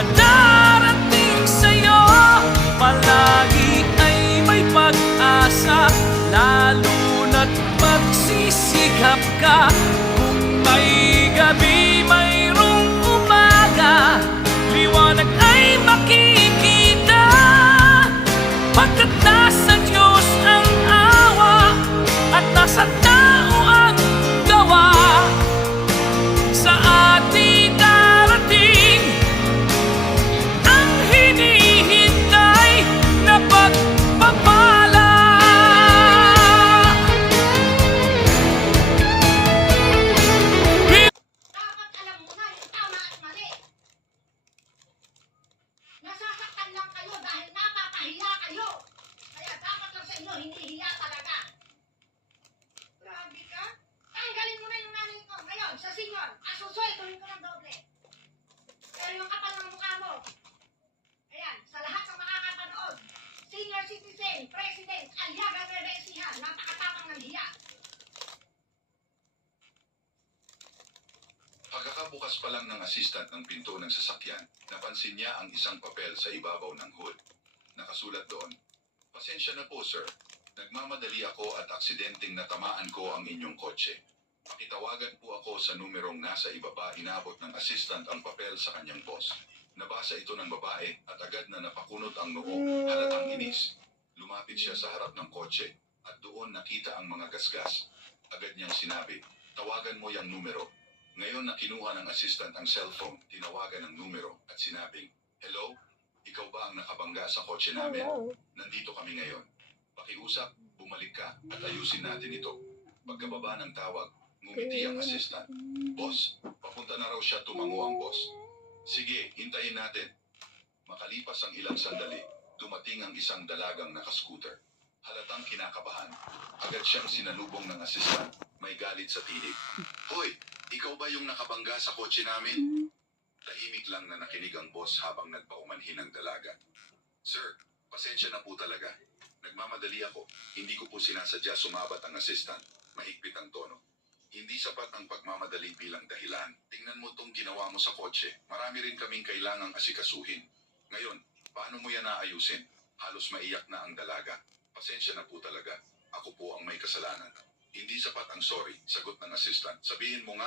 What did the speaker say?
sa darating sa'yo. Palagi ay may pag-asa, lalo na't magsisikap ka. Kung may gabi, mayroong umaga, liwanag ay makikita. Pagkat nasa Diyos ang awa at nasa tao ang gawa, sa ating darating ang hinihintay na pagpapala. Dapat alam mo na yung tama at mali. Nasasaktan lang kayo dahil napapahiya kayo. Kaya dapat lang sa inyo, hindi hiya talaga. Grabe ka. Tanggalin mo na yung nanay ko ngayon sa senior. Asusweldohin ko ng doble. Pero yung kapal ng mukha mo, ayan, sa lahat ng makakapanood, senior citizen, president, Aliaga Nueva Ecija, napakatapang ng hiya. Pagkakabukas pa lang ng assistant ng pinto ng sasakyan, napansin niya ang isang papel sa ibabaw ng hood. Nakasulat doon, "Pasensya na po, sir. Nagmamadali ako at aksidenteng natamaan ko ang inyong kotse. Pakitawagan po ako sa numerong nasa ibaba." Inabot ng assistant ang papel sa kanyang boss. Nabasa ito ng babae at agad na napakunot ang noo, halatang inis. Lumapit siya sa harap ng kotse at doon nakita ang mga gasgas. Agad niyang sinabi, "Tawagan mo yung numero." Ngayon na kinuha ng assistant ang cellphone, tinawagan ang numero at sinabing, "Hello? Ikaw ba ang nakabangga sa kotse namin? Nandito kami ngayon. Pakiusap, bumalik ka at ayusin natin ito." Pagkababa ng tawag, ngumiti ang assistant. "Boss, papunta na raw siya," tumango ang boss. "Sige, hintayin natin." Makalipas ang ilang sandali, dumating ang isang dalagang nakascooter. Halatang kinakabahan. Agad siyang sinalubong ng assistant, may galit sa tinig. "Hoy, ikaw ba yung nakabangga sa kotse namin?" Tahimik lang na nakinig ang boss habang nagpaumanhin ang dalaga. "Sir, pasensya na po talaga. Nagmamadali ako. Hindi ko po sinasadya," sumabat ang assistant. Mahigpit ang tono. "Hindi sapat ang pagmamadali bilang dahilan. Tingnan mo tong ginawa mo sa kotse. Marami rin kaming kailangang asikasuhin. Ngayon, paano mo yan naayusin?" Halos maiyak na ang dalaga. "Pasensya na po talaga. Ako po ang may kasalanan." "Hindi sapat ang sorry," sagot ng assistant. "Sabihin mo nga."